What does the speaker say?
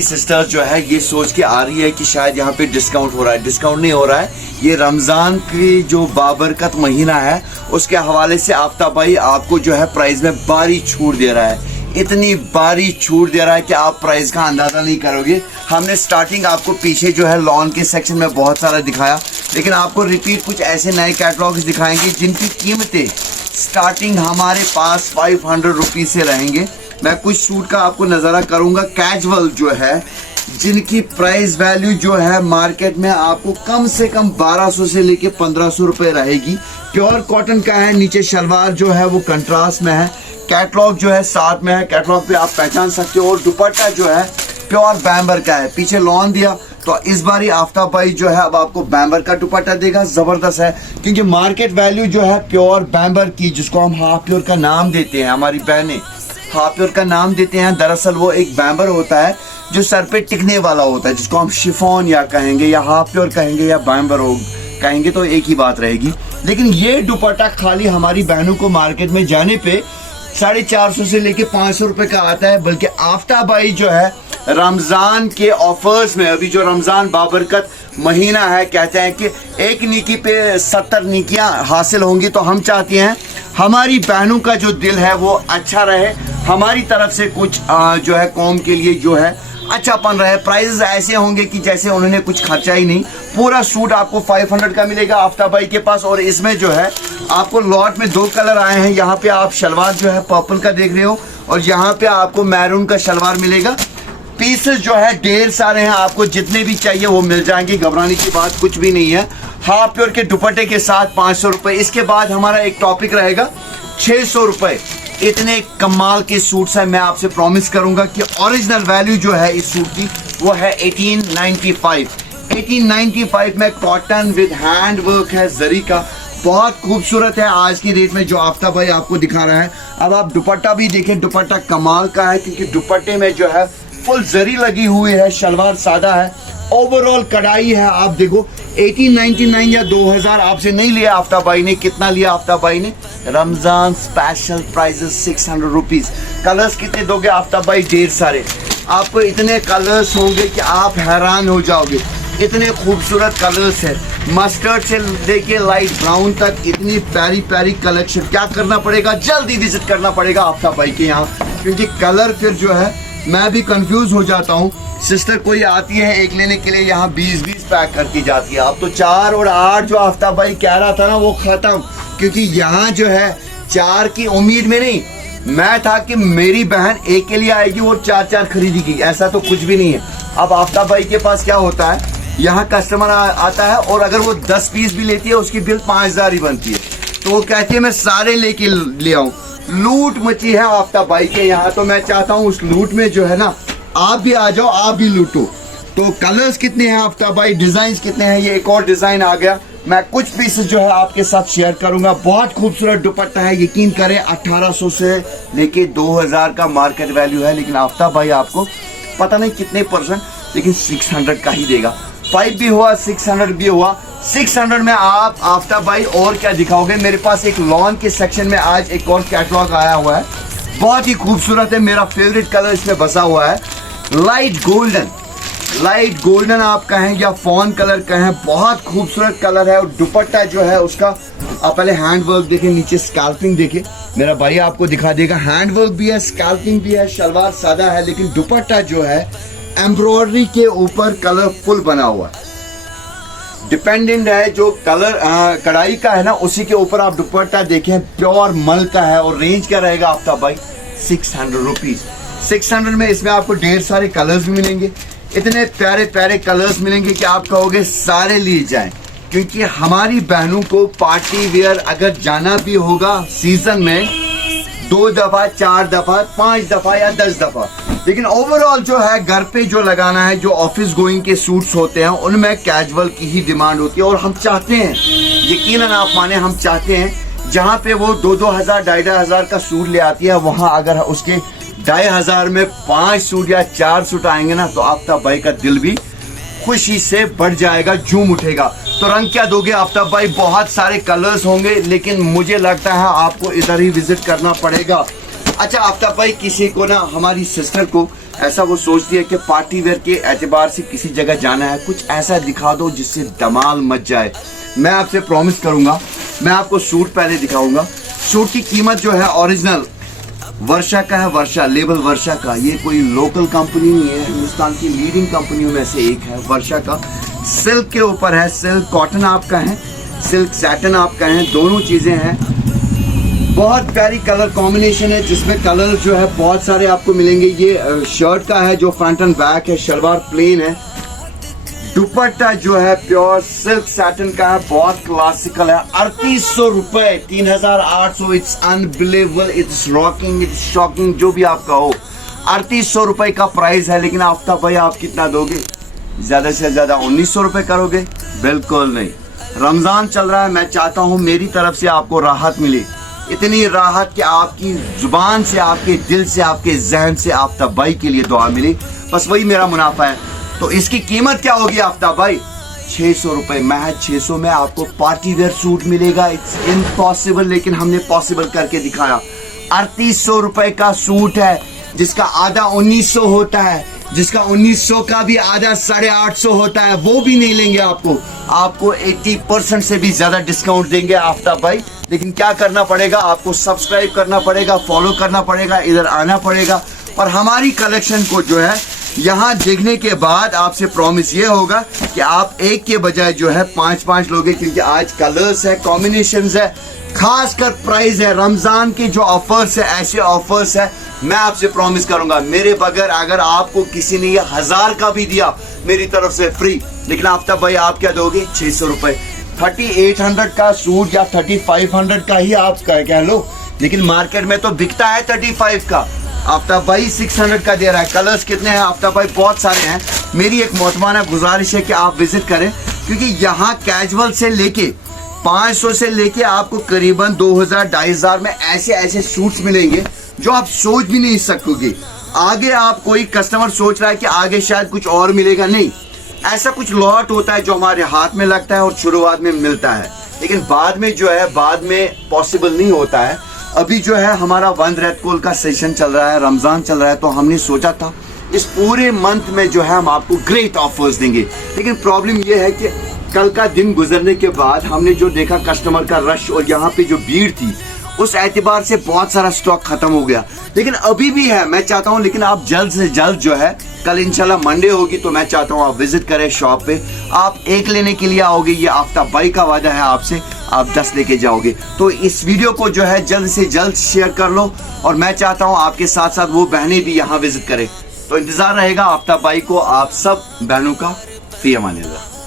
Sister जो है ये सोच के आ रही है कि शायद यहाँ पे डिस्काउंट हो रहा है। डिस्काउंट नहीं हो रहा है, ये रमज़ान की जो बाबरकत महीना है उसके हवाले से आफ्ताब भाई आपको जो है प्राइस में भारी छूट दे रहा है। इतनी भारी छूट दे रहा है कि आप प्राइस का अंदाज़ा नहीं करोगे। हमने स्टार्टिंग आपको पीछे जो है लॉन के सेक्शन में बहुत सारा दिखाया, लेकिन आपको रिपीट कुछ ऐसे नए कैटलॉग्स दिखाएंगे जिनकी कीमतें स्टार्टिंग हमारे पास 500 रुपीज़ से रहेंगे। मैं कुछ सूट का आपको नज़ारा करूंगा कैजुअल जो है, जिनकी प्राइस वैल्यू जो है मार्केट में आपको कम से कम 1200 से लेके 1500 रुपये रहेगी। प्योर कॉटन का है, नीचे शलवार जो है वो कंट्रास्ट में है, कैटलॉग जो है साथ में है, कैटलॉग पे आप पहचान सकते हो। और दुपट्टा जो है प्योर बैम्बर का है, पीछे लॉन दिया तो इस बारी आफ्ताब भाई जो है अब आपको बैम्बर का दुपट्टा देगा। ज़बरदस्त है क्योंकि मार्केट वैल्यू जो है प्योर बैम्बर की, जिसको हम हाफ प्योर का नाम देते हैं, हमारी बहनें हाफ प्योर का नाम देते हैं, दरअसल वो एक बैम्बर होता है जो सर पे टिकने वाला होता है, जिसको हम शिफॉन या कहेंगे या हाफ प्योर कहेंगे या बैम्बर हो कहेंगे तो एक ही बात रहेगी। लेकिन ये दुपट्टा खाली हमारी बहनों को मार्केट में जाने पे 450 से लेके 500 रुपये का आता है। बल्कि आफ्ताब भाई जो है रमज़ान के ऑफर्स में, अभी जो रमज़ान बाबरकत महीना है, कहते हैं कि एक नीकी पे 70 नीकियां हासिल होंगी, तो हम चाहते हैं हमारी बहनों का जो दिल है वो अच्छा रहे, हमारी तरफ से कुछ जो है कौम के लिए जो है अच्छापन रहे। प्राइसेस ऐसे होंगे कि जैसे उन्होंने कुछ खर्चा ही नहीं। पूरा सूट आपको 500 का मिलेगा आफ्ताब भाई के पास। और इसमें जो है आपको लॉट में 2 कलर आए हैं। यहाँ पे आप शलवार जो है पर्पल का देख रहे हो और यहाँ पे आपको मैरून का शलवार मिलेगा। पीसेस जो है ढेर सारे हैं, आपको जितने भी चाहिए वो मिल जाएंगे, घबराने की बात कुछ भी नहीं है। हाफ प्योर के दुपट्टे के साथ 500 रुपये। इसके बाद हमारा एक टॉपिक रहेगा 600 रुपये। इतने कमाल के सूट्स हैं, मैं आपसे प्रॉमिस करूंगा कि ओरिजिनल वैल्यू जो है इस सूट की वो है 1895। 1895 में कॉटन विद हैंड वर्क है, जरी का, बहुत खूबसूरत है आज की रेट में जो आफ्ताब भाई आपको दिखा रहा है। अब आप दुपट्टा भी देखें, दुपट्टा कमाल का है क्योंकि दुपट्टे में जो है फुल जरी लगी हुई है, शलवार सादा है, ओवरऑल कढ़ाई है। आप देखो 1899 या 2000 आपसे नहीं लिया आफ्ताब भाई ने। कितना लिया आफ्ताब भाई ने? Ramzan special prices 600 rupees. Colours कितने दोगे आफ्ताब भाई? ढेर सारे। आपको इतने कलर्स होंगे कि आप हैरान हो जाओगे, इतने खूबसूरत कलर्स है। मस्टर्ड से लेके लाइट ब्राउन तक इतनी प्यारी प्यारी कलेक्शन। क्या करना पड़ेगा? जल्दी विजिट करना पड़ेगा आफ्ताब भाई के यहाँ, क्योंकि कलर फिर जो है मैं भी कंफ्यूज हो जाता हूँ। सिस्टर कोई आती है एक लेने के लिए, यहाँ 20-20 पैक करके जाती है। अब तो 4 और 8 जो आफ्ताब भाई कह रहा था ना वो खत्म, क्योंकि यहाँ जो है 4 की उम्मीद में नहीं, मैं था कि मेरी बहन एक के लिए आएगी और 4-4 खरीदेगी। ऐसा तो कुछ भी नहीं है। अब आफ्ताब भाई के पास क्या होता है, यहाँ कस्टमर आता है और अगर वो 10 पीस भी लेती है उसकी बिल 5000 ही बनती है, तो वो कहती है मैं सारे लेके ले आऊँ। लूट मची है आफ्ताब भाई के यहाँ, तो मैं चाहता हूँ उस लूट में जो है ना आप भी आ जाओ, आप भी लूटो। तो कलर्स कितने हैं आफ्ताब भाई, डिजाइन कितने हैं? ये एक और डिजाइन आ गया, मैं कुछ पीसेस जो है आपके साथ शेयर करूंगा। बहुत खूबसूरत दुपट्टा है, यकीन करें 1800 से लेके 2000 का मार्केट वैल्यू है, लेकिन आफ्ताब भाई आपको पता नहीं कितने परसेंट, लेकिन 600 का ही देगा। 5 भी हुआ, 600 भी हुआ। 600 में आप आफ्ताब भाई और क्या दिखाओगे? मेरे पास एक लॉन के सेक्शन में आज एक और कैटलॉग आया हुआ है, बहुत ही खूबसूरत है। मेरा फेवरेट कलर इसमें बसा हुआ है, लाइट गोल्डन। लाइट गोल्डन आप कहें या फॉन कलर कहें, बहुत खूबसूरत कलर है। और दुपट्टा जो है उसका आप पहले हैंड वर्क देखें, नीचे स्कैल्पिंग देखें, मेरा भाई आपको दिखा देगा। हैंड वर्क भी है, स्कैल्पिंग भी है, शलवार सादा है, लेकिन दुपट्टा जो है एम्ब्रॉयडरी के ऊपर कलरफुल बना हुआ है। डिपेंडेंट है जो कलर कढ़ाई का है ना, उसी के ऊपर आप दुपट्टा देखें, प्योर मल का है। और रेंज क्या रहेगा आफ्ताब भाई? 600 रुपीज। 600 में इसमें आपको ढेर सारे कलर्स भी मिलेंगे, इतने प्यारे प्यारे कलर्स मिलेंगे कि आप कहोगे सारे लिए जाएं। क्योंकि हमारी बहनों को पार्टी वेयर अगर जाना भी होगा सीजन में 2 दफा, 4 दफा, 5 दफा या 10 दफा, लेकिन ओवरऑल जो है घर पे जो लगाना है, जो ऑफिस गोइंग के सूट्स होते हैं उनमें कैजुअल की ही डिमांड होती है। और हम चाहते हैं, यकीनन आप माने, हम चाहते हैं जहाँ पे वो 2-2 हजार 2,500 का सूट ले आती है, वहाँ अगर उसके 2,500 में 5 सूट या 4 सूट आएंगे ना, तो आफ्ताब भाई का दिल भी खुशी से बढ़ जाएगा, झूम उठेगा। तो रंग क्या दोगे आफ्ताब भाई? बहुत सारे कलर्स होंगे, लेकिन मुझे लगता है आपको इधर ही विजिट करना पड़ेगा। अच्छा आफ्ताब भाई, किसी को ना, हमारी सिस्टर को ऐसा वो सोचती है कि पार्टी वेयर के एतबार से किसी जगह जाना है, कुछ ऐसा दिखा दो जिससे धमाल मच जाए। मैं आपसे प्रॉमिस करूंगा, मैं आपको सूट पहले दिखाऊंगा। सूट की कीमत जो है ओरिजिनल वर्षा का है, वर्षा लेबल वर्षा का। ये कोई लोकल कंपनी नहीं है, हिंदुस्तान की लीडिंग कंपनियों में से एक है वर्षा का। सिल्क के ऊपर है, सिल्क कॉटन आपका है, सिल्क सैटन आपका है, दोनों चीजें हैं। बहुत प्यारी कलर कॉम्बिनेशन है, जिसमें कलर जो है बहुत सारे आपको मिलेंगे। ये शर्ट का है जो फ्रंट एंड बैक है, शलवार प्लेन है। दुपट्टा जो है प्योर सिल्क सैटन का है, बहुत क्लासिकल है। 3800 रुपए, 3800। It's unbelievable, it's rocking, it's shocking, जो भी आप कहो। 3800 रुपए का प्राइस है। लेकिन आफ्ताब भाई आप कितना दोगे? ज्यादा से ज्यादा 1900 रुपए करोगे? बिल्कुल नहीं। रमजान चल रहा है, मैं चाहता हूं मेरी तरफ से आपको राहत मिले, इतनी राहत कि आपकी जुबान से, आपके दिल से, आपके जहन से आफ्ताब भाई के लिए दुआ मिले। बस वही मेरा मुनाफा है। तो इसकी कीमत क्या होगी आफ्ताब भाई? 600 रुपए, महज 600 में आपको पार्टी वेयर सूट मिलेगा। इट्स इम्पॉसिबल, लेकिन हमने पॉसिबल करके दिखाया। 3800 रुपए का सूट है, जिसका आधा 1900 होता है, जिसका 1900 का भी आधा 850 होता है, वो भी नहीं लेंगे आपको 80% से भी ज्यादा डिस्काउंट देंगे आफ्ताब भाई। लेकिन क्या करना पड़ेगा? आपको सब्सक्राइब करना पड़ेगा, फॉलो करना पड़ेगा, इधर आना पड़ेगा। और हमारी कलेक्शन को जो है यहाँ देखने के बाद आपसे प्रॉमिस ये होगा कि आप एक के बजाय जो है 5-5 लोगे, क्योंकि आज कलर्स है, कॉम्बिनेशंस है, खासकर प्राइस है। रमजान के जो ऑफर्स है, ऐसे ऑफर्स है, मैं आपसे प्रॉमिस करूंगा मेरे बगैर अगर आपको किसी ने ये 1000 का भी दिया मेरी तरफ से फ्री। लेकिन आफ्ताब भाई आप क्या दोगे? 600 रुपए। 3800 का सूट या 3500 का ही आप कह लो, लेकिन मार्केट में तो बिकता है 35 का। आफ्ताब भाई 600 का दे रहा है। कलर्स कितने हैं आफ्ताब भाई? बहुत सारे हैं। मेरी एक मोहतमाना गुजारिश है कि आप विजिट करें, क्योंकि यहाँ कैजुअल से लेके 500 से लेके आपको करीबन 2000-2500 में ऐसे ऐसे सूट्स मिलेंगे जो आप सोच भी नहीं सकोगे। आगे आप कोई कस्टमर सोच रहा है कि आगे शायद कुछ और मिलेगा, नहीं, ऐसा कुछ लॉट होता है जो हमारे हाथ में लगता है और शुरुआत में मिलता है, लेकिन बाद में जो है बाद में पॉसिबल नहीं होता है। अभी जो है हमारा वन रेड कॉल का सेशन चल रहा है, रमजान चल रहा है, तो हमने सोचा था इस पूरे मंथ में जो है हम आपको ग्रेट ऑफर्स देंगे। लेकिन प्रॉब्लम ये है कि कल का दिन गुजरने के बाद हमने जो देखा कस्टमर का रश और यहाँ पे जो भीड़ थी, उस एतबार से बहुत सारा स्टॉक खत्म हो गया। लेकिन अभी भी है, मैं चाहता हूँ, लेकिन आप जल्द से जल्द जो है, कल इंशाल्लाह मंडे होगी, तो मैं चाहता हूँ आप विजिट करें शॉप पे। आप एक लेने के लिए आओगे, ये आफ्ताब भाई का वादा है आपसे, आप 10 लेके जाओगे। तो इस वीडियो को जो है जल्द से जल्द शेयर कर लो, और मैं चाहता हूँ आपके साथ साथ वो बहनें भी यहाँ विजिट करें। तो इंतजार रहेगा आफ्ताब भाई को। आप सब बहनों का फी अमानिल्लाह।